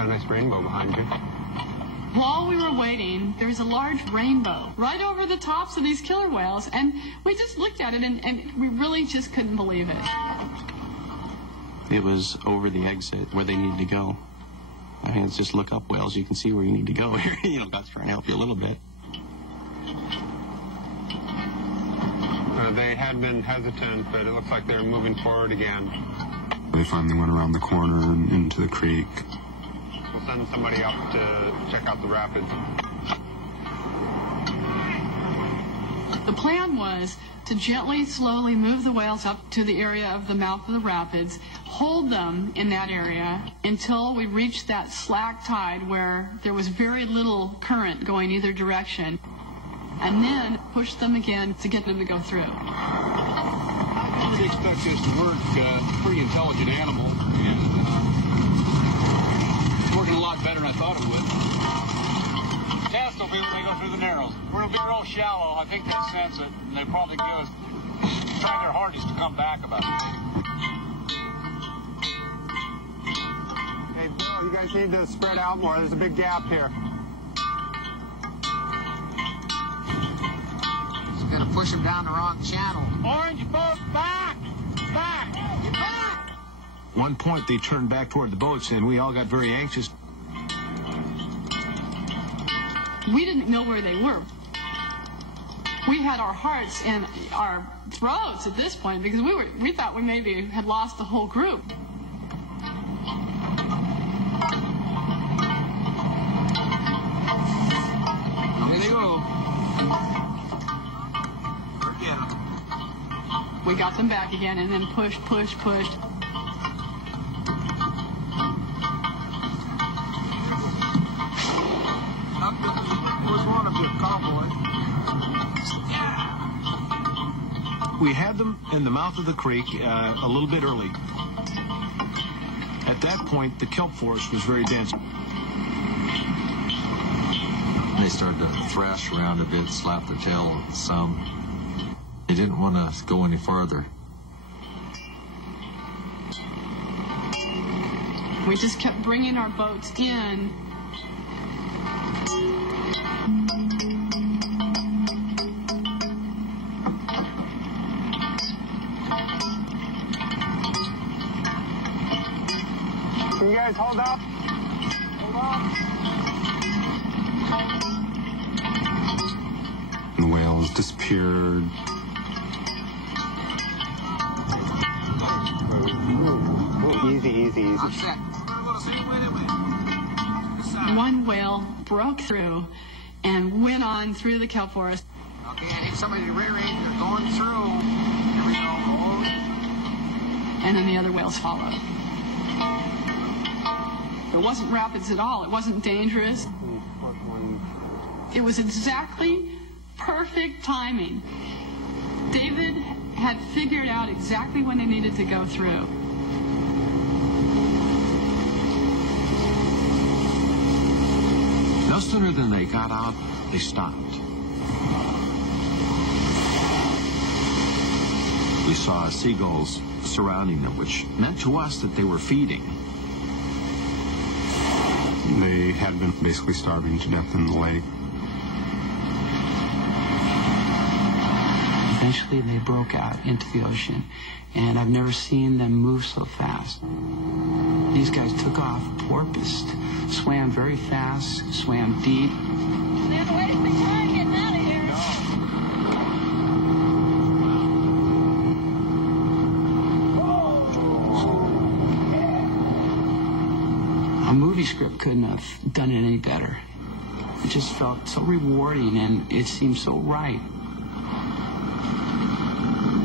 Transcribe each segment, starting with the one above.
got a nice rainbow behind you. While we were waiting, there was a large rainbow right over the tops of these killer whales, and we just looked at it, and we really just couldn't believe it. It was over the exit where they needed to go. I mean, it's just look up whales, you can see where you need to go here. You know, God's trying to help you a little bit. They had been hesitant, but it looks like they're moving forward again. They finally went around the corner and into the creek. We'll send somebody up to check out the rapids. The plan was to gently, slowly move the whales up to the area of the mouth of the rapids, hold them in that area until we reached that slack tide where there was very little current going either direction, and then push them again to get them to go through. I didn't expect this to work. Pretty intelligent animal, and it's working a lot better than I thought it would. Test will be when they go through the narrows. We're going to be real shallow. I think they sense it, and they probably try their hardest to come back about it. Hey, Bill, you guys need to spread out more. There's a big gap here. Just got to push them down the wrong channel. Orange boat, back! Back! Back! One point they turned back toward the boats, and we all got very anxious. We didn't know where they were. We had our hearts and our throats at this point because we thought we maybe had lost the whole group. There they go. We got them back again and then pushed. We had them in the mouth of the creek a little bit early. At that point, the kelp forest was very dense. They started to thrash around a bit, slap their tail some. They didn't want to go any farther. We just kept bringing our boats in. Can you guys hold up? Hold on. The whales disappeared. Easy. I'm set. One whale broke through and went on through the kelp forest. Okay, I think somebody's rear end. They're going through. Here we go. And then the other whales followed. It wasn't rapids at all. It wasn't dangerous. It was exactly perfect timing. David had figured out exactly when they needed to go through. No sooner than they got out, they stopped. We saw seagulls surrounding them, which meant to us that they were feeding. They had been basically starving to death in the lake. Eventually they broke out into the ocean, and I've never seen them move so fast. These guys took off, porpoised, swam very fast, swam deep. They're waiting for time getting out of here. A movie script couldn't have done it any better. It just felt so rewarding, and it seemed so right.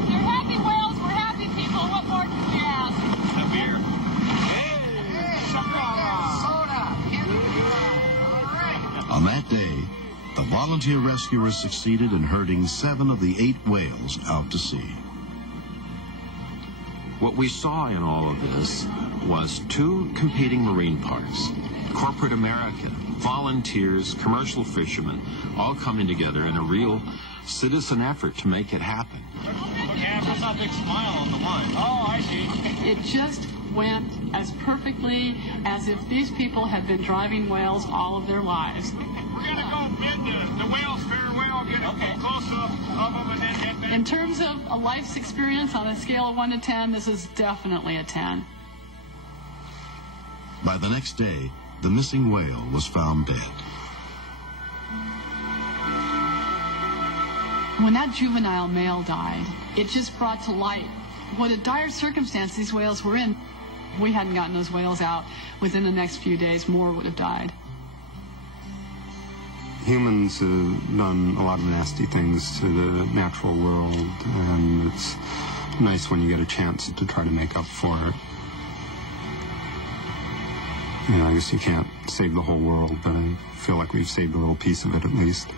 You're happy whales, we're happy people. What more can we ask? A beer. On that day, the volunteer rescuers succeeded in herding 7 of the 8 whales out to sea. What we saw in all of this was 2 competing marine parks. Corporate America, volunteers, commercial fishermen, all coming together in a real citizen effort to make it happen. Okay, I saw a big smile on the line. Oh, I see. It just went as perfectly as if these people had been driving whales all of their lives. We're going to go bid the whales farewell, get a close-up of them, and then head back. In terms of a life's experience on a scale of 1 to 10, this is definitely a 10. By the next day, the missing whale was found dead. When that juvenile male died, it just brought to light what a dire circumstance these whales were in. If we hadn't gotten those whales out within the next few days, more would have died. Humans have done a lot of nasty things to the natural world, and it's nice when you get a chance to try to make up for it. You know, I guess you can't save the whole world, but I feel like we've saved a little piece of it at least.